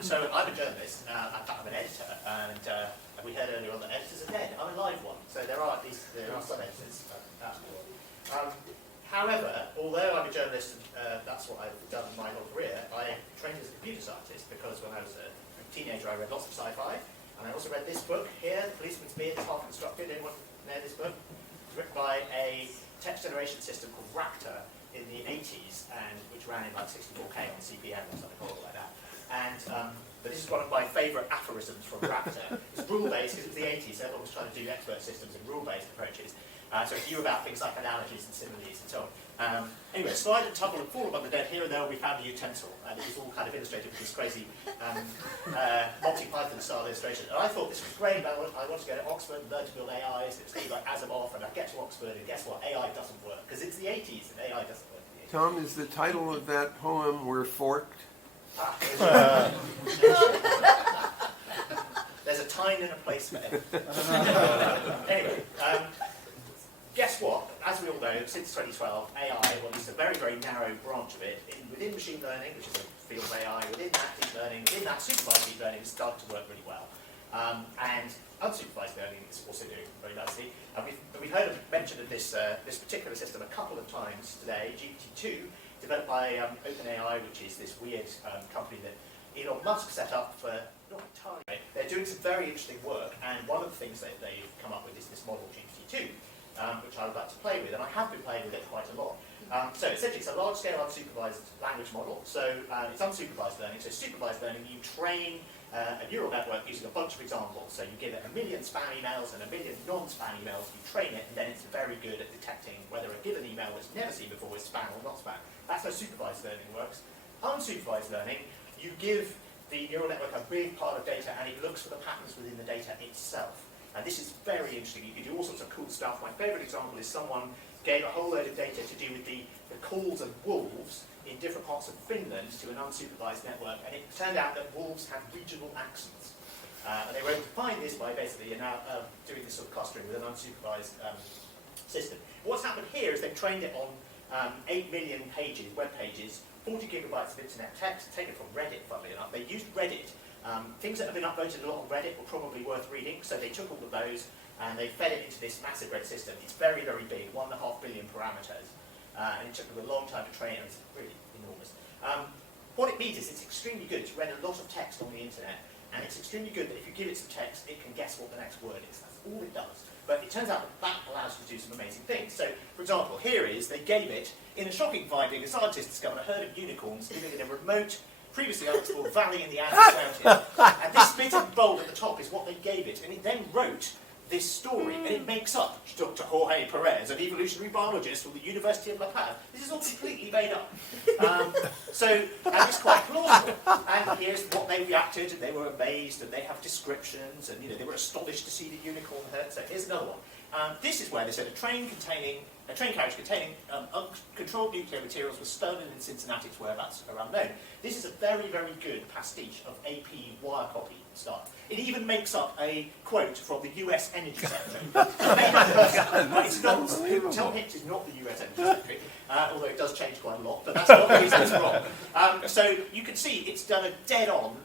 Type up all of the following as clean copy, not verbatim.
So I'm a journalist, in fact I'm an editor, and we heard earlier on that editors are dead. I'm a live one, so there are some editors. However, although I'm a journalist, and that's what I've done my whole career, I trained as a computer scientist because when I was a teenager I read lots of sci-fi, and I also read this book here, The Policeman's Beard, It's Half Constructed. Anyone know this book? It's written by a text generation system called Raptor in the 80s, and which ran in like 64K on CPM or something horrible like that. And but this is one of my favourite aphorisms from Raptor. It's rule-based because it was the 80s, so everyone was trying to do expert systems and rule-based approaches. So it knew about things like analogies and similes and so on. Anyway, slide and tumble and fall among the dead. Here and there we found a utensil, and it was all kind of illustrated with this crazy Monty Python style illustration. And I thought this was great. I want to go to Oxford and learn to build AIs. It was going to be like Asimov, and I get to Oxford, and guess what? AI doesn't work because it's the 80s, and AI doesn't work. Tom, is the title of that poem "We're Forked"? There's a time and a place for everything. Anyway, guess what? As we all know, since 2012, AI, or at least a very, very narrow branch of it, within machine learning, which is a field of AI, within that deep learning, within that supervised deep learning, is starting to work really well. And unsupervised learning is also doing very nicely. And we've heard mention of this particular system a couple of times today, GPT-2, developed by OpenAI, which is this weird company that Elon Musk set up for not entirely. They're doing some very interesting work, and one of the things that they've come up with is this model GPT-2, which I would like to play with, and I have been playing with it quite a lot. So essentially it's a large-scale unsupervised language model, so it's unsupervised learning. So supervised learning, you train a neural network using a bunch of examples. So you give it 1 million spam emails and 1 million non-spam emails, you train it, and then it's very good at detecting whether a given email was never seen before is spam or not spam. That's how supervised learning works. Unsupervised learning, you give the neural network a big part of data, and it looks for the patterns within the data itself. And this is very interesting. You can do all sorts of cool stuff. My favourite example is someone gave a whole load of data to do with the calls of wolves in different parts of Finland to an unsupervised network, and it turned out that wolves have regional accents. And they were able to find this by basically now doing this sort of clustering with an unsupervised system. What's happened here is they've trained it on 8 million pages, web pages, 40 gigabytes of internet text, taken from Reddit, funnily enough. They used Reddit. Things that have been upvoted a lot on Reddit were probably worth reading, so they took all of those and they fed it into this massive red system. It's very, very big, 1.5 billion parameters, and it took them a long time to train, and it's really enormous. What it means is it's extremely good. It's read a lot of text on the internet, and it's extremely good that if you give it some text, it can guess what the next word is. That's all it does. But it turns out that allows you to do some amazing things. So, for example, here is, they gave it, in a shocking finding, a scientist discovered a herd of unicorns living in a remote, previously unexplored valley in the Andes Mountains. And this bit in bold at the top is what they gave it, and it then wrote this story, and it makes up Dr. Jorge Perez, an evolutionary biologist from the University of La Paz. This is all completely made up. And it's quite plausible. And here's what they reacted, and they were amazed, and they have descriptions, and they were astonished to see the unicorn herd. So here's another one. This is where they said a train carriage containing uncontrolled nuclear materials was stolen in Cincinnati, to whereabouts are unknown. This is a very, very good pastiche of AP wire copy stuff. It even makes up a quote from the US energy sector. But it's not, Tom Hicks is not the US energy secretary, although it does change quite a lot, but that's not the reason it's wrong. So you can see it's done a dead-on,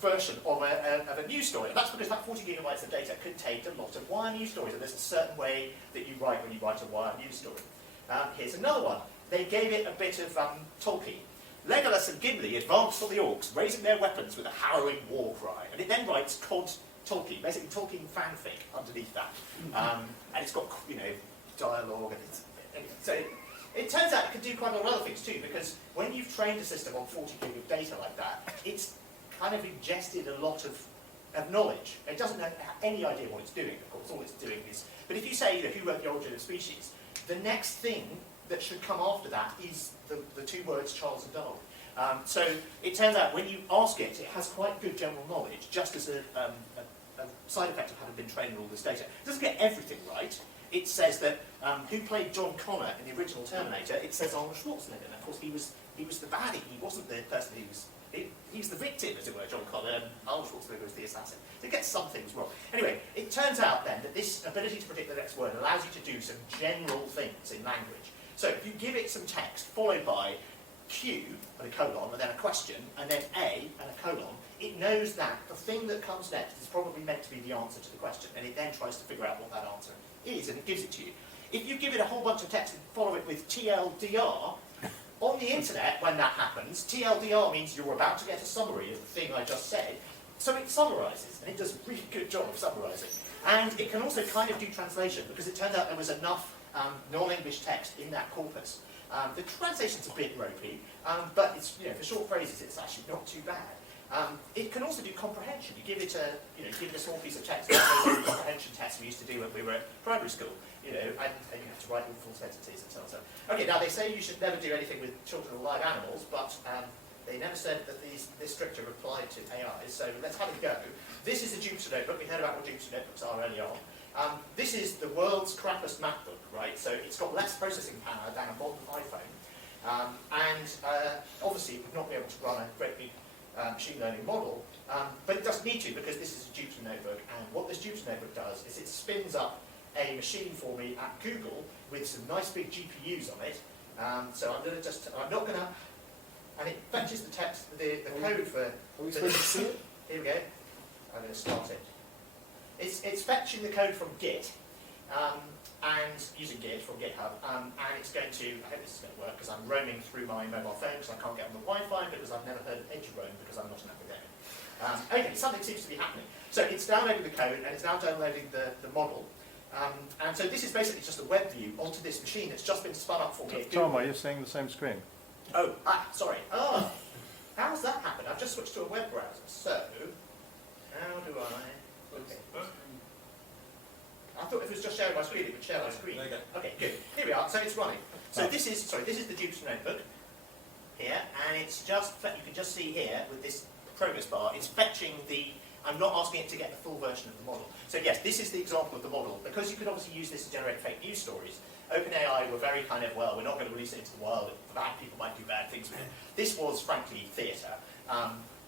version of a news story. And that's because that 40 gigabytes of data contained a lot of wire news stories, and there's a certain way that you write when you write a wire news story. Here's another one. They gave it a bit of Tolkien. Legolas and Gimli advanced on the orcs, raising their weapons with a harrowing war cry. And it then writes Cod Tolkien, basically Tolkien fanfic underneath that. And it's got, dialogue. And so it turns out it can do quite a lot of other things too, because when you've trained a system on 40 gig of data like that, it's kind of ingested a lot of knowledge. It doesn't have any idea what it's doing, of course. All it's doing is... But if you say, who wrote The Origin of Species, the next thing that should come after that is the two words Charles and Darwin. So it turns out when you ask it, it has quite good general knowledge, just as a side effect of having been trained on all this data. It doesn't get everything right. It says that who played John Connor in the original Terminator, it says Arnold Schwarzenegger. And of course he was the baddie, he wasn't the person who was... He's the victim, as it were, John Connor, and Arnold Schwarzenegger was the assassin. So it gets some things wrong. Anyway, it turns out then that this ability to predict the next word allows you to do some general things in language. So if you give it some text, followed by Q and a colon, and then a question, and then A and a colon, it knows that the thing that comes next is probably meant to be the answer to the question, and it then tries to figure out what that answer is, and it gives it to you. If you give it a whole bunch of text and follow it with TLDR, on the internet, when that happens, TLDR means you're about to get a summary of the thing I just said, so it summarises, and it does a really good job of summarising. And it can also kind of do translation, because it turned out there was enough non-English text in that corpus. The translation's a bit ropey, but it's, for short phrases, it's actually not too bad. It can also do comprehension. You give it a small piece of text, like those comprehension tests we used to do when we were at primary school, and you have to write all full sentences and so on. Okay, now they say you should never do anything with children or live animals, but they never said that this stricture applied to AIs, so let's have a go. This is a Jupyter notebook. We heard about what Jupyter notebooks are earlier on. This is the world's crappiest MacBook, right? So it's got less processing power than a modern iPhone. Obviously it would not be able to run a great big machine learning model, but it doesn't need to, because this is a Jupyter notebook, and what this Jupyter notebook does is it spins up a machine for me at Google with some nice big GPUs on it. So I'm not going to, and it fetches the text, the code for... Are we supposed to see it? Here we go. I'm going to start it. It's fetching the code from Git, and using Git from GitHub, and it's going to, I hope this is going to work, because I'm roaming through my mobile phone because I can't get on the Wi-Fi, because I've never heard of edge roam because I'm not an academic. Okay, something seems to be happening. So it's downloading the code, and it's now downloading the model. And so this is basically just a web view onto this machine that's just been spun up for me. Tom, are you seeing the same screen? Oh, sorry. Oh, how has that happened? I've just switched to a web browser. So, how do I... Okay. I thought if it was just sharing my screen, it would share my screen. Okay, good. Here we are. So it's running. So this is the Jupyter notebook here, and it's just, you can just see here with this progress bar, it's fetching I'm not asking it to get the full version of the model. So yes, this is the example of the model. Because you could obviously use this to generate fake news stories, OpenAI were very kind of, well, we're not going to release it into the wild, bad people might do bad things with it. This was, frankly, theatre.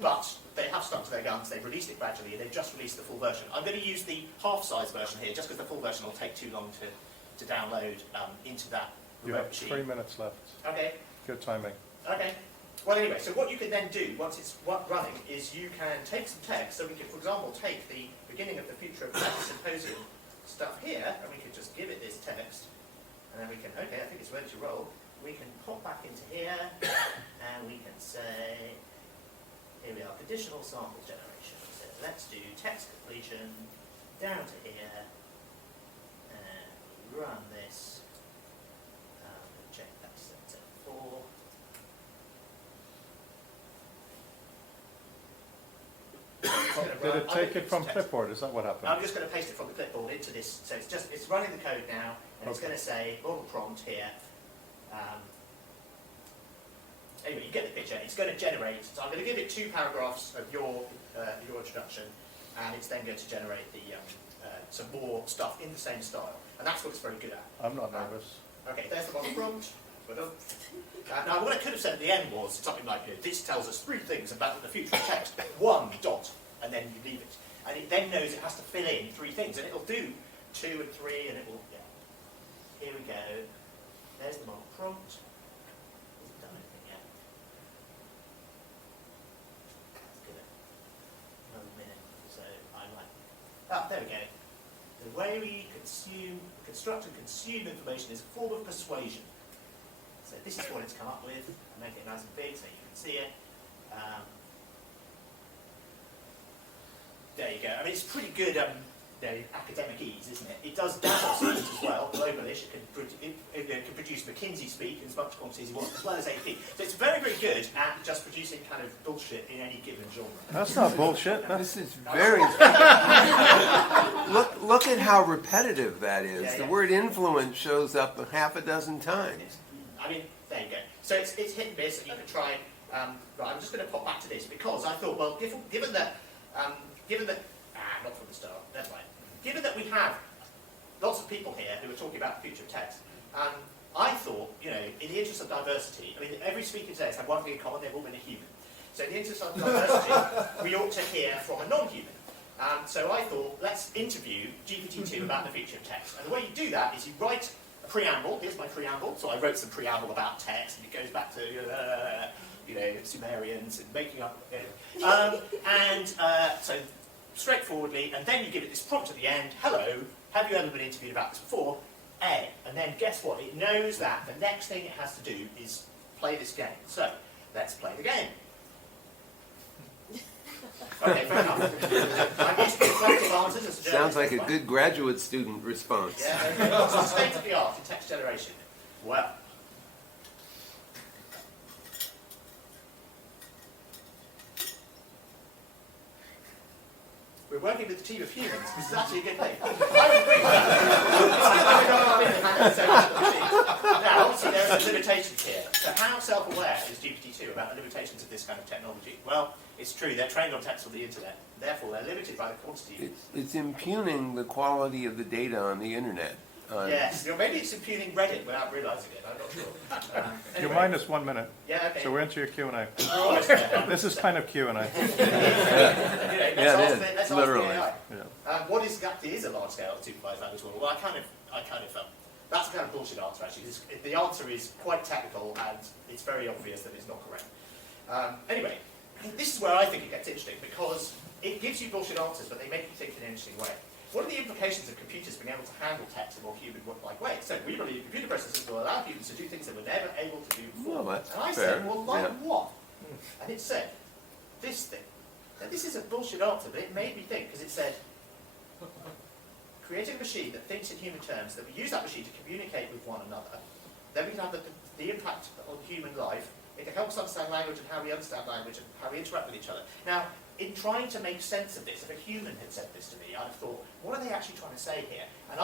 But they have stuck to their guns, they've released it gradually, and they've just released the full version. I'm going to use the half-size version here, just because the full version will take too long to download into that You remote have machine. 3 minutes left. Okay. Good timing. Okay. Well, anyway, so what you can then do, once it's running, is you can take some text. So we can, for example, take the beginning of the Future of Text Symposium stuff here, and we can just give it this text, and then we can, okay, I think it's ready to roll. We can pop back into here, and we can say, here we are, conditional sample generation. So let's do text completion down to here, and we run this. Check that's set to 4. Did it take it from clipboard? Is that what happened? I'm just going to paste it from the clipboard into this. So it's running the code now, and it's going to say model prompt here. Anyway, you get the picture. It's going to generate. So I'm going to give it 2 paragraphs of your introduction, and it's then going to generate some more stuff in the same style, and that's what it's very good at. I'm not nervous. Okay, there's the model prompt. Now, what I could have said at the end was something like, this tells us 3 things about the future of text. 1 dot, and then you leave it. And it then knows it has to fill in 3 things, and it'll do 2 and 3, and it will, Here we go. There's the model prompt. Hasn't done anything yet. Let's give it another minute, so I like. There we go. The way we construct and consume information is a form of persuasion. So this is what it's come up with. I make it nice and big so you can see it. There you go. I mean, it's pretty good academic ease, isn't it? It does dabble science as well, globalish. It can produce McKinsey speak in as much quantity as you want, as well as AP. So it's very, very good at just producing kind of bullshit in any given genre. That's not bullshit. This is very... look at how repetitive that is. Yeah, The yeah. word influence shows up 6 times. I mean, there you go. So it's hit and miss, and you can try. Right, I'm just going to pop back to this because I thought, well, given that, not from the start. That's fine. Given that we have lots of people here who are talking about the future of text, I thought, in the interest of diversity, I mean, every speaker today has had one thing in common: they've all been a human. So in the interest of diversity, we ought to hear from a non-human. So I thought, let's interview GPT-2 about the future of text. And the way you do that is you write a preamble. Here's my preamble. So I wrote some preamble about text, and it goes back to Sumerians and making up. So straightforwardly, and then you give it this prompt at the end. Hello, have you ever been interviewed about this before? A. And then guess what? It knows that the next thing it has to do is play this game. So let's play the game. Okay, fair enough. I'm used to collecting answers as a journalist. Sounds like a good graduate student response. Yeah, okay. What's the state of the art in text generation? Well, we're working with a team of humans. This is actually a good thing. I would agree with that. Now, obviously, there are some limitations here. So how self-aware is GPT-2 about the limitations of this kind of technology? Well, it's true. They're trained on text on the internet. Therefore, they're limited by the quantity. It's impugning the quality of the data on the internet. Yes. Maybe it's impugning Reddit without realising it. I'm not sure. Your Anyway. mind is 1 minute. Yeah, okay. So we're into your Q&A. We're almost there now. This is kind of Q&A. Let's Yeah, it ask is. the- let's ask the Literally. AI. Yeah. What exactly is a large-scale supervised language model? Well, I kind of felt that's a kind of bullshit answer. Actually, the answer is quite technical and it's very obvious that it's not correct. Anyway, this is where I think it gets interesting because it gives you bullshit answers, but they make you think in an interesting way. What are the implications of computers being able to handle text in more human-like ways? So we believe computer processors will allow humans to do things they were never able to do before. Well, that's and I fair. said, well, like Yeah. what? And it said this thing. Now, this is a bullshit answer, but it made me think because it said, creating a machine that thinks in human terms, that we use that machine to communicate with one another, then we can have the impact on human life. It can help us understand language and how we understand language and how we interact with each other. Now, in trying to make sense of this, if a human had said this to me, I'd have thought, what are they actually trying to say here? And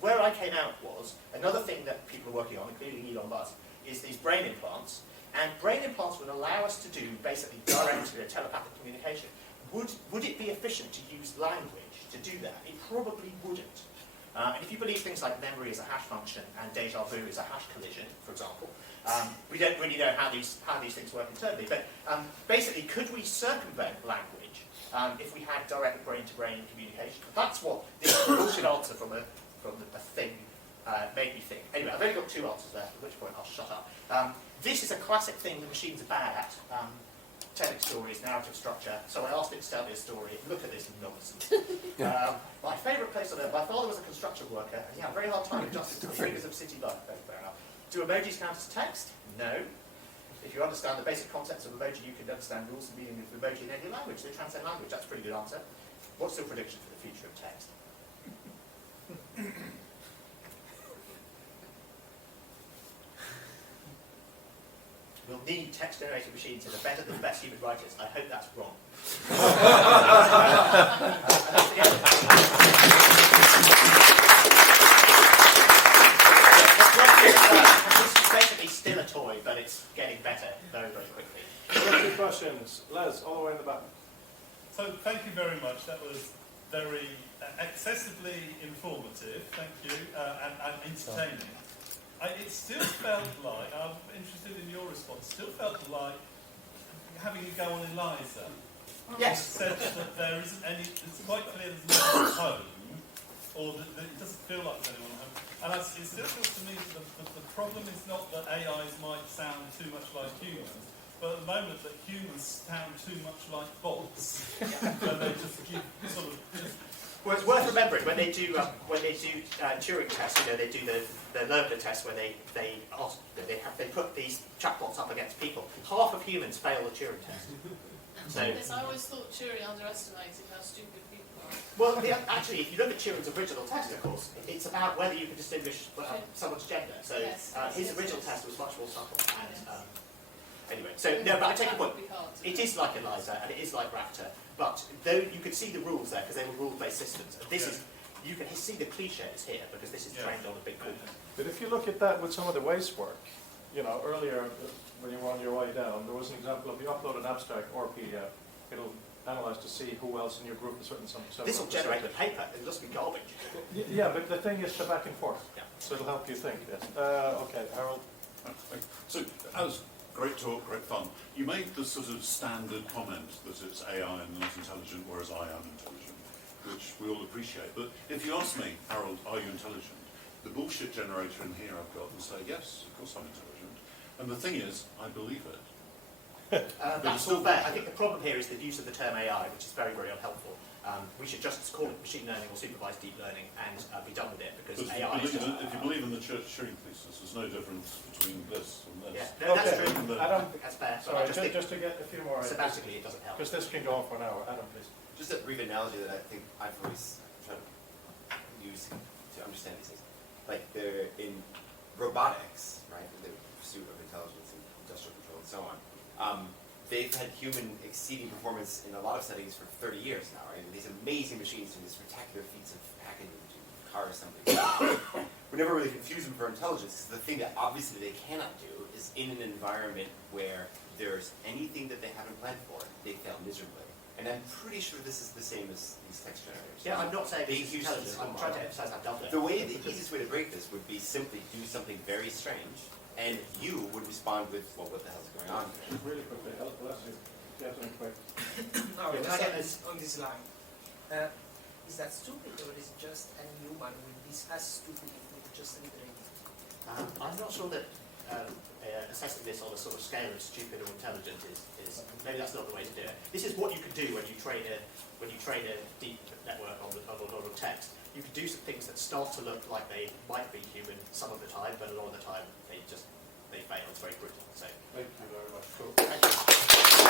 where I came out was, another thing that people are working on, including Elon Musk, is these brain implants. And brain implants would allow us to do basically direct telepathic communication. Would it be efficient to use language to do that? It probably wouldn't. And if you believe things like memory is a hash function and deja vu is a hash collision, for example, we don't really know how these things work internally. But basically, could we circumvent language if we had direct brain-to-brain communication? That's what this bullshit answer from a thing made me think. Anyway, I've only got 2 answers left, at which point I'll shut up. This is a classic thing the machines are bad at. Telling stories, narrative structure. So I asked it to tell me a story. Look at this nonsense. My favourite place on earth. My father was a construction worker, and he had a very hard time adjusting to the figures of city life. Oh, fair enough. Do emojis count as text? No. If you understand the basic concepts of emoji, you can understand rules and meaning of emoji in any language. They transcend language. That's a pretty good answer. What's your prediction for the future of text? We'll need text-generated machines that are better than the best human writers. I hope that's wrong. And that's the end. This is basically still a toy, but it's getting better very, very quickly. 2 questions. Les, all the way in the back. So thank you very much. That was very excessively informative, thank you, and entertaining. It still felt like, I'm interested in your response, still felt like having a go on Eliza. Yes. Said that there isn't any, it's quite clear there's no one at home, or that it doesn't feel like there's anyone at home. And it still feels to me that the problem is not that AIs might sound too much like humans, but at the moment that humans sound too much like bots. And they just give sort of just. Well, it's worth remembering when they do Turing tests. They do the Lerner test where they put these chatbots up against people. Half of humans fail the Turing test. So, Yes, I always thought Turing underestimated how stupid people are. well, actually, if you look at Turing's original test, of course, it's about whether you can distinguish someone's gender. So his original test was much more subtle. And anyway, so no, but I take a point. It is like Eliza and it is like Raptor. But though you could see the rules there because they were rule-based systems, and this is you can see the cliches here because this is trained on a big group. But if you look at that with some of the WAIS work, earlier when you were on your way down, there was an example of you upload an abstract or PDF, it'll analyse to see who else in your group is certain. This will generate a paper, it'll just be garbage. Yeah, but the thing is the back and forth, Yeah. so it'll help you think. Yes. Okay, Harold. So, as great talk, great fun. You made the sort of standard comment that it's AI and not intelligent, whereas I am intelligent, which we all appreciate. But if you ask me, Harold, are you intelligent? the bullshit generator in here I've got and say, yes, of course I'm intelligent. And the thing is, I believe it. That's all fair. I think the problem here is the use of the term AI, which is very, very unhelpful. We should just call it machine learning or supervised deep learning and be done with it, because Because AI is just... if you believe in the church Turing thesis, there's no difference between this and this. Yeah, no, that's Okay. true. Adam, I think that's fair. But sorry, I just think just to get a few more, semantically it doesn't help. because this can go on for an hour. Adam, please. Just a brief analogy that I think I've always tried to use to understand these things. Like they're in robotics, right? The pursuit of intelligence and industrial control and so on. They've had human exceeding performance in a lot of settings for 30 years now, right? These amazing machines doing these spectacular feats of hacking into car assembly. We never really confuse them for intelligence, because the thing that obviously they cannot do is in an environment where there's anything that they haven't planned for, they fail miserably. And I'm pretty sure this is the same as these text generators. Yeah, I'm not saying They this is use intelligence. I'm statistical trying to models. emphasise how dumb they The are. way, the easiest way to break this would be simply do something very strange, and you would respond with, well, what the hell's going on here? Really quickly, bless you. Yeah, something quick. No, Yeah, just can I get on this line. Is that stupid, or is it just any human will be as stupid if we just iterate? I'm not sure that assessing this on a sort of scale of stupid or intelligent is maybe that's not the way to do it. This is what you can do when you train a deep network on a lot of text. You can do some things that start to look like they might be human some of the time, but a lot of the time they fail. It's very brutal. So Thank you very much. Cool. thank you.